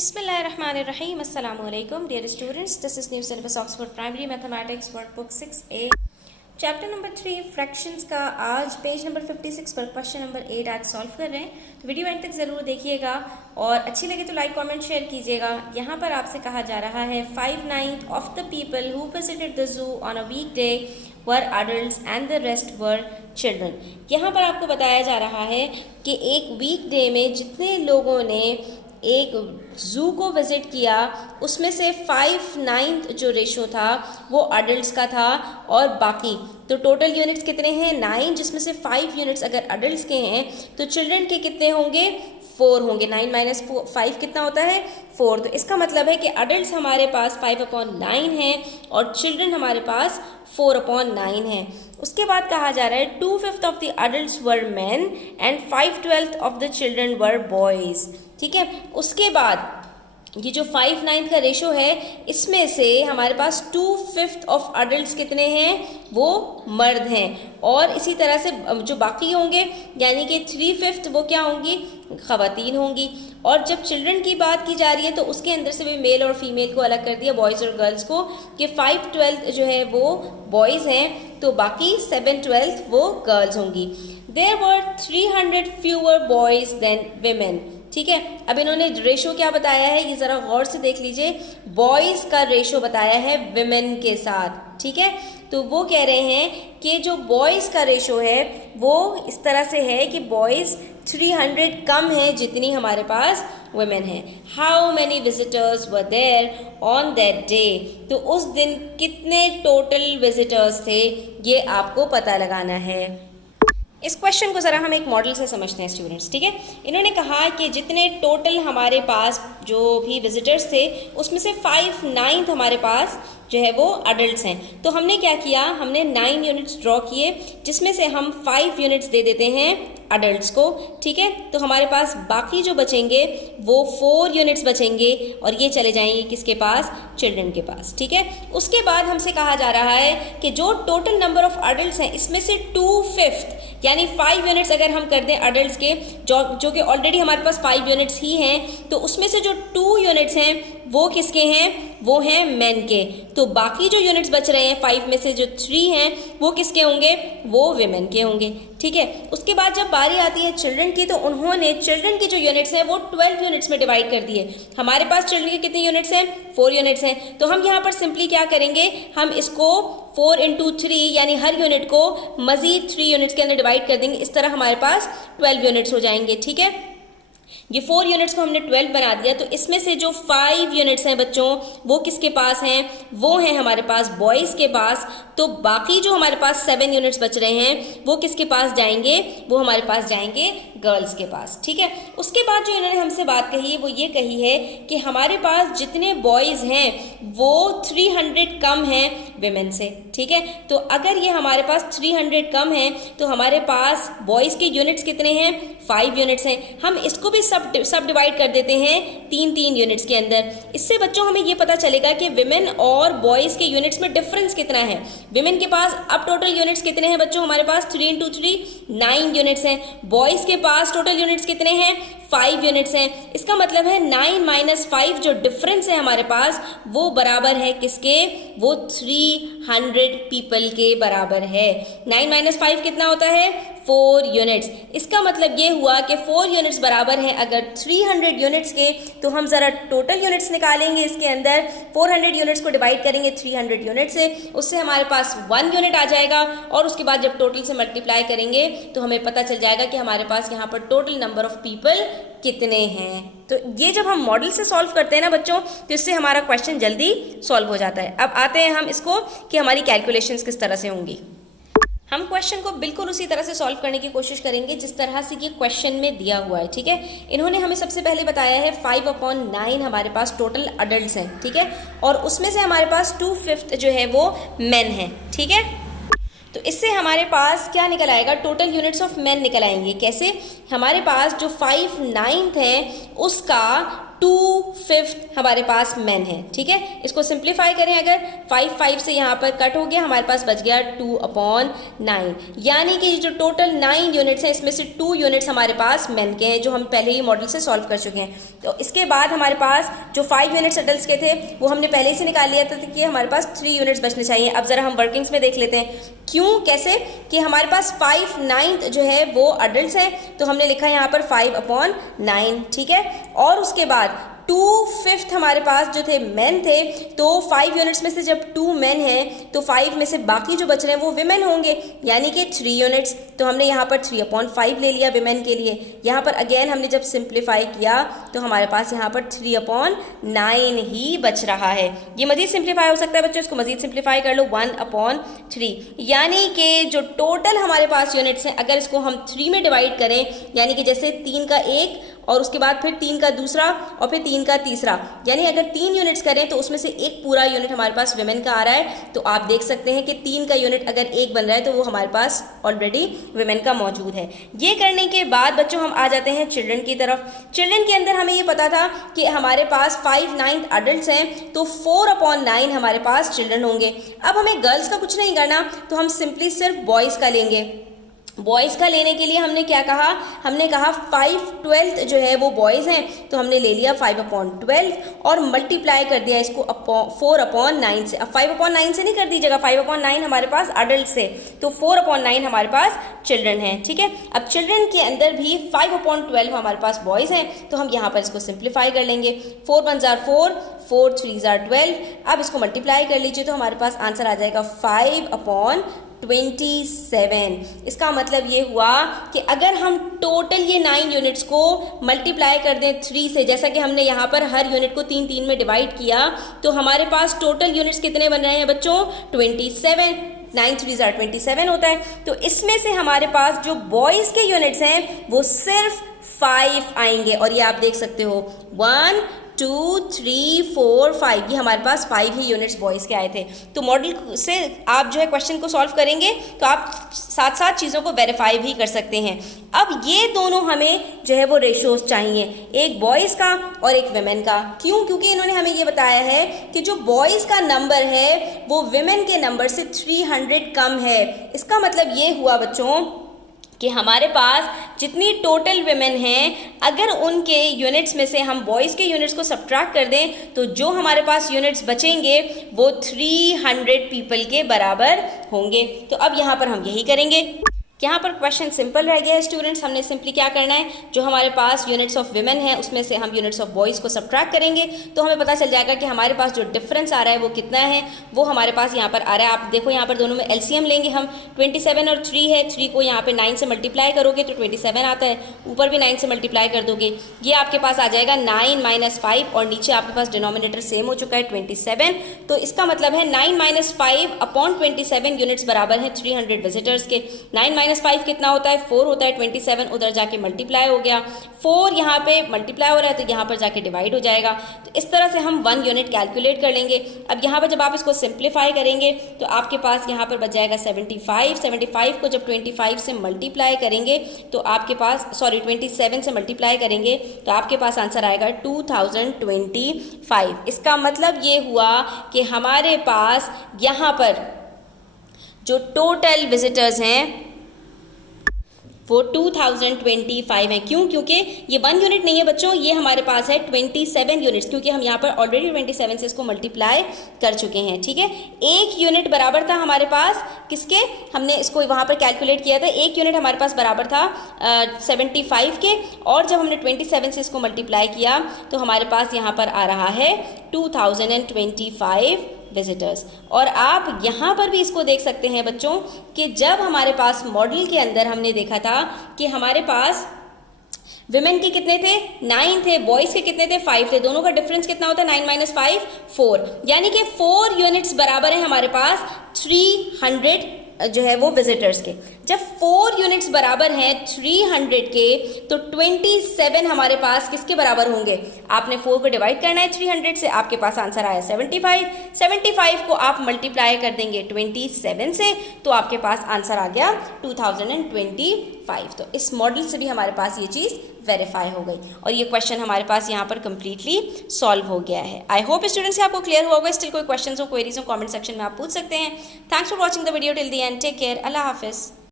Bismillahirrahmanirrahim. Assalamu alaikum, dear students. This is New Syllabus Oxford Primary Mathematics Workbook 6A. Chapter number 3 fractions का आज page number 56 पर question number 8 आज solve कर रहे हैं। तो वीडियो एंड तक ज़रूर देखिएगा और अच्छी लगे तो लाइक कमेंट शेयर कीजिएगा। यहाँ पर आपसे कहा जा रहा है 5/9 of the people who visited the zoo on a weekday were adults and the rest were children. यहाँ पर आपको बताया जा रहा है कि एक वीक डे में जितने लोगों ने एक ज़ू को विज़िट किया उसमें से 5/9 जो रेशो था वो अडल्ट्स का था और बाकी तो टोटल यूनिट्स कितने हैं 9, जिसमें से 5 यूनिट्स अगर अडल्ट्स के हैं तो चिल्ड्रन के कितने होंगे 4 होंगे। 9 - 5 कितना होता है 4। तो इसका मतलब है कि अडल्ट्स हमारे पास 5/9 हैं और चिल्ड्रन हमारे पास 4/9 है। उसके बाद कहा जा रहा है 2/5 of the adults were man and 5/12 of the children were boys. ठीक है, उसके बाद ये जो 5/9 का रेशो है इसमें से हमारे पास 2/5 ऑफ अडल्ट्स कितने हैं वो मर्द हैं और इसी तरह से जो बाकी होंगे यानी कि 3/5 वो क्या होंगी ख़वातीन होंगी। और जब चिल्ड्रन की बात की जा रही है तो उसके अंदर से भी मेल और फीमेल को अलग कर दिया बॉयज़ और गर्ल्स को कि 5/12 जो है वो बॉयज़ हैं तो बाकी 7/12 वो गर्ल्स होंगी। There were 300 fewer boys than women. ठीक है, अब इन्होंने रेशो क्या बताया है ये ज़रा गौर से देख लीजिए। बॉयज़ का रेशो बताया है विमेन के साथ। ठीक है, तो वो कह रहे हैं कि जो बॉयज़ का रेशो है वो इस तरह से है कि बॉयज़ 300 कम है जितनी हमारे पास वुमेन है। How many visitors were there on that day. तो उस दिन कितने टोटल विजिटर्स थे ये आपको पता लगाना है। इस क्वेश्चन को ज़रा हम एक मॉडल से समझते हैं स्टूडेंट्स। ठीक है, इन्होंने कहा कि जितने टोटल हमारे पास जो भी विजिटर्स थे उसमें से 5/9 हमारे पास जो है वो अडल्ट्स हैं। तो हमने क्या किया, हमने 9 यूनिट्स ड्रॉ किए जिसमें से हम 5 यूनिट्स दे देते हैं अडल्ट्स को। ठीक है, तो हमारे पास बाकी जो बचेंगे वो 4 यूनिट्स बचेंगे और ये चले जाएंगे किसके पास चिल्ड्रन के पास। ठीक है, उसके बाद हमसे कहा जा रहा है कि जो टोटल नंबर ऑफ अडल्ट्स हैं इसमें से 2/5 यानी 5 यूनिट्स अगर हम कर दें अडल्ट्स के जो कि ऑलरेडी हमारे पास 5 यूनिट्स ही हैं तो उसमें से जो 2 यूनिट्स हैं वो किसके हैं वो हैं मेन के। तो बाकी जो यूनिट्स बच रहे हैं 5 में से जो 3 हैं वो किसके होंगे वो विमेन के होंगे। ठीक है, उसके बाद जब बारी आती है चिल्ड्रन की तो उन्होंने चिल्ड्रन की जो यूनिट्स हैं वो 12 यूनिट्स में डिवाइड कर दिए। हमारे पास चिल्ड्रन के कितने यूनिट्स हैं 4 यूनिट्स हैं। तो हम यहाँ पर सिंपली क्या करेंगे, हम इसको 4 × 3 यानी हर यूनिट को मज़ीद 3 यूनिट्स के अंदर डिवाइड कर देंगे। इस तरह हमारे पास 12 यूनिट्स हो जाएंगे। ठीक है, ये 4 यूनिट्स को हमने 12 बना दिया। तो इसमें से जो 5 यूनिट्स हैं बच्चों वो किसके पास हैं वो हैं हमारे पास बॉयज़ के पास। तो बाकी जो हमारे पास 7 यूनिट्स बच रहे हैं वो किसके पास जाएंगे वो हमारे पास जाएंगे गर्ल्स के पास। ठीक है, उसके बाद जो इन्होंने हमसे बात कही है वो ये कही है कि हमारे पास जितने बॉयज़ हैं वो 300 कम हैं विमेन से। ठीक है, तो अगर ये हमारे पास 300 कम हैं तो हमारे पास बॉयज़ के यूनिट्स कितने हैं 5 यूनिट्स हैं। हम इसको भी सब डिवाइड कर देते हैं 3-3 यूनिट्स के अंदर। इससे बच्चों हमें ये पता चलेगा कि विमेन और बॉयज़ के यूनिट्स में डिफरेंस कितना है। विमेन के पास अब टोटल यूनिट्स कितने हैं बच्चों हमारे पास 3 × 3 9 यूनिट्स हैं। बॉयज़ के पास टोटल यूनिट्स कितने हैं 5 यूनिट्स हैं। इसका मतलब है 9 - 5 जो डिफरेंस है हमारे पास वो बराबर है किसके वो 300 पीपल के बराबर है। 9 - 5 कितना होता है 4 यूनिट्स। इसका मतलब ये हुआ कि 4 यूनिट्स बराबर हैं अगर 300 यूनिट्स के। तो हम ज़रा टोटल यूनिट्स निकालेंगे इसके अंदर 400 यूनिट्स को डिवाइड करेंगे 300 यूनिट से, उससे हमारे पास 1 यूनिट आ जाएगा और उसके बाद जब टोटल से मल्टीप्लाई करेंगे तो हमें पता चल जाएगा कि हमारे पास यहाँ पर टोटल नंबर ऑफ पीपल कितने हैं। तो ये जब हम मॉडल से सॉल्व करते हैं ना बच्चों तो इससे हमारा क्वेश्चन जल्दी सॉल्व हो जाता है। अब आते हैं हम इसको कि हमारी कैलकुलेशंस किस तरह से होंगी। हम क्वेश्चन को बिल्कुल उसी तरह से सॉल्व करने की कोशिश करेंगे जिस तरह से ये क्वेश्चन में दिया हुआ है। ठीक है, इन्होंने हमें सबसे पहले बताया है 5/9 हमारे पास टोटल अडल्ट्स हैं। ठीक है, और उसमें से हमारे पास 2/5 जो है वो मेन है। ठीक है, तो इससे हमारे पास क्या निकल आएगा टोटल यूनिट्स ऑफ मेन निकल आएंगे। कैसे, हमारे पास जो 5/9 हैं उसका 2/5 हमारे पास मेन है, ठीक है। इसको सिंप्लीफाई करें अगर 5 से यहाँ पर कट हो गया, हमारे पास बच गया 2/9, यानी कि जो टोटल 9 यूनिट्स हैं इसमें से 2 यूनिट्स हमारे पास मेन के हैं जो हम पहले ही मॉडल से सॉल्व कर चुके हैं। तो इसके बाद हमारे पास जो 5 यूनिट्स अडल्ट के थे वो हमने पहले ही से निकाल लिया था कि हमारे पास 3 यूनिट्स बचने चाहिए। अब जरा हम वर्किंग्स में देख लेते हैं क्यों कैसे कि हमारे पास 5/9 जो है वो अडल्ट है, तो हमने लिखा है यहाँ पर 5/9, ठीक है। और उसके बाद 2/5 हमारे पास जो थे मेन थे, तो 5 यूनिट्स में से जब 2 मेन हैं तो 5 में से बाकी जो बच रहे हैं वो विमेन होंगे, यानी कि 3 यूनिट्स। तो हमने यहाँ पर 3/5 ले लिया विमेन के लिए। यहाँ पर अगेन हमने जब सिंप्लीफाई किया तो हमारे पास यहाँ पर 3/9 ही बच रहा है। ये मजीद सिंप्लीफाई हो सकता है बच्चों, इसको मजीद सिंप्लीफाई कर लो 1/3, यानी कि जो टोटल हमारे पास यूनिट्स हैं अगर इसको हम 3 में डिवाइड करें, यानी कि जैसे 3 का 1 और उसके बाद फिर 3 का दूसरा और फिर 3 का तीसरा, यानी अगर 3 यूनिट्स करें तो उसमें से एक पूरा यूनिट हमारे पास विमेन का आ रहा है। तो आप देख सकते हैं कि 3 का यूनिट अगर 1 बन रहा है तो वो हमारे पास ऑलरेडी विमेन का मौजूद है। ये करने के बाद बच्चों हम आ जाते हैं चिल्ड्रन की तरफ। चिल्ड्रन के अंदर हमें ये पता था कि हमारे पास 5/9 अडल्ट हैं, तो 4/9 हमारे पास चिल्ड्रन होंगे। अब हमें गर्ल्स का कुछ नहीं करना, तो हम सिंपली सिर्फ बॉयज़ का लेंगे। बॉयज़ का लेने के लिए हमने क्या कहा, हमने कहा 5/12 जो है वो बॉयज़ हैं, तो हमने ले लिया 5/12 और मल्टीप्लाई कर दिया इसको 4/9 से। अब 5/9 से नहीं कर दीजिएगा, 5/9 हमारे पास अडल्ट से, तो 4/9 हमारे पास चिल्ड्रन है, ठीक है। अब चिल्ड्रन के अंदर भी 5/12 हमारे पास बॉयज़ हैं, तो हम यहाँ पर इसको सिंप्लीफाई कर लेंगे। 4 1 4, 4 3 12। अब इसको मल्टीप्लाई कर लीजिए तो हमारे पास आंसर आ जाएगा 5/27। इसका मतलब ये हुआ कि अगर हम टोटल ये 9 यूनिट्स को मल्टीप्लाई कर दें 3 से, जैसा कि हमने यहाँ पर हर यूनिट को 3 में डिवाइड किया, तो हमारे पास टोटल यूनिट्स कितने बन रहे हैं बच्चों, 27। 9 3 27 होता है। तो इसमें से हमारे पास जो बॉयज़ के यूनिट्स हैं वो सिर्फ 5 आएंगे, और ये आप देख सकते हो 1 2 3 4 5, ये हमारे पास 5 ही यूनिट्स बॉयज़ के आए थे। तो मॉडल से आप जो है क्वेश्चन को सॉल्व करेंगे तो आप साथ साथ चीज़ों को वेरीफाई भी कर सकते हैं। अब ये दोनों हमें जो है वो रेशोज़ चाहिए, एक बॉयज़ का और एक विमेन का। क्यों? क्योंकि इन्होंने हमें ये बताया है कि जो बॉयज़ का नंबर है वो विमेन के नंबर से 300 कम है। इसका मतलब ये हुआ बच्चों कि हमारे पास जितनी टोटल विमेन हैं, अगर उनके यूनिट्स में से हम बॉयज़ के यूनिट्स को सब्ट्रैक्ट कर दें तो जो हमारे पास यूनिट्स बचेंगे वो 300 पीपल के बराबर होंगे। तो अब यहाँ पर हम यही करेंगे। यहाँ पर क्वेश्चन सिंपल रह गया है स्टूडेंट्स। हमने सिंपली क्या करना है, जो हमारे पास यूनिट्स ऑफ विमेन है उसमें से हम यूनिट्स ऑफ बॉयज़ को सब्ट्रैक्ट करेंगे तो हमें पता चल जाएगा कि हमारे पास जो डिफरेंस आ रहा है वो कितना है। वो हमारे पास यहाँ पर आ रहा है, आप देखो यहाँ पर दोनों में एलसीएम लेंगे हम, 27 और 3 है। 3 को यहाँ पे 9 से मल्टीप्लाई करोगे तो 27 आता है, ऊपर भी 9 से मल्टीप्लाई कर दोगे, ये आपके पास आ जाएगा 9 - 5, और नीचे आपके पास डिनोमिनेटर सेम हो चुका है 27। तो इसका मतलब है 9 - 5/27 यूनिट्स बराबर है 300 विजिटर्स के। 9 - 5 कितना होता है, 4 होता है। 27 उधर जाके मल्टीप्लाई हो गया, 4 यहाँ पे मल्टीप्लाई हो रहा है तो यहाँ पर जाके डिवाइड हो जाएगा। तो इस तरह से हम 1 यूनिट कैलकुलेट कर लेंगे। अब यहाँ पर जब आप इसको सिंप्लीफाई करेंगे तो आपके पास यहाँ पर बच जाएगा 75। 75 को जब 25 से मल्टीप्लाई करेंगे तो आपके पास 27 से मल्टीप्लाई करेंगे तो आपके पास आंसर आएगा 2025। इसका मतलब ये हुआ कि हमारे पास यहाँ पर जो टोटल विजिटर्स हैं वो 2025 है। क्यों? क्योंकि ये 1 यूनिट नहीं है बच्चों, ये हमारे पास है 27 यूनिट्स, क्योंकि हम यहाँ पर ऑलरेडी 27 से इसको मल्टीप्लाई कर चुके हैं, ठीक है। 1 यूनिट बराबर था हमारे पास किसके, हमने इसको वहाँ पर कैलकुलेट किया था, 1 यूनिट हमारे पास बराबर था 75 के, और जब हमने 27 से इसको मल्टीप्लाई किया तो हमारे पास यहाँ पर आ रहा है 2025 विजिटर्स। और आप यहाँ पर भी इसको देख सकते हैं बच्चों कि जब हमारे पास मॉडल के अंदर हमने देखा था कि हमारे पास विमेन के कितने थे, 9 थे, बॉयज़ के कितने थे, 5 थे। दोनों का डिफरेंस कितना होता है, 9 - 5 4, यानी कि 4 यूनिट्स बराबर है हमारे पास 300 जो है वो विजिटर्स के। जब 4 यूनिट्स बराबर हैं 300 के तो 27 हमारे पास किसके बराबर होंगे? आपने 4 को डिवाइड करना है 300 से, आपके पास आंसर आया 75। 75 को आप मल्टीप्लाई कर देंगे 27 से तो आपके पास आंसर आ गया 2025। तो इस मॉडल से भी हमारे पास ये चीज़ वेरीफाई हो गई और ये क्वेश्चन हमारे पास यहाँ पर कंप्लीटली सॉल्व हो गया है। आई होप स्टूडेंट्स कि आपको क्लियर हुआ होगा। स्टिल कोई क्वेश्चन हो, क्वेरीज हो, कमेंट सेक्शन में आप पूछ सकते हैं। Thanks for watching the video till the end. Take care. अल्लाह हाफिज़।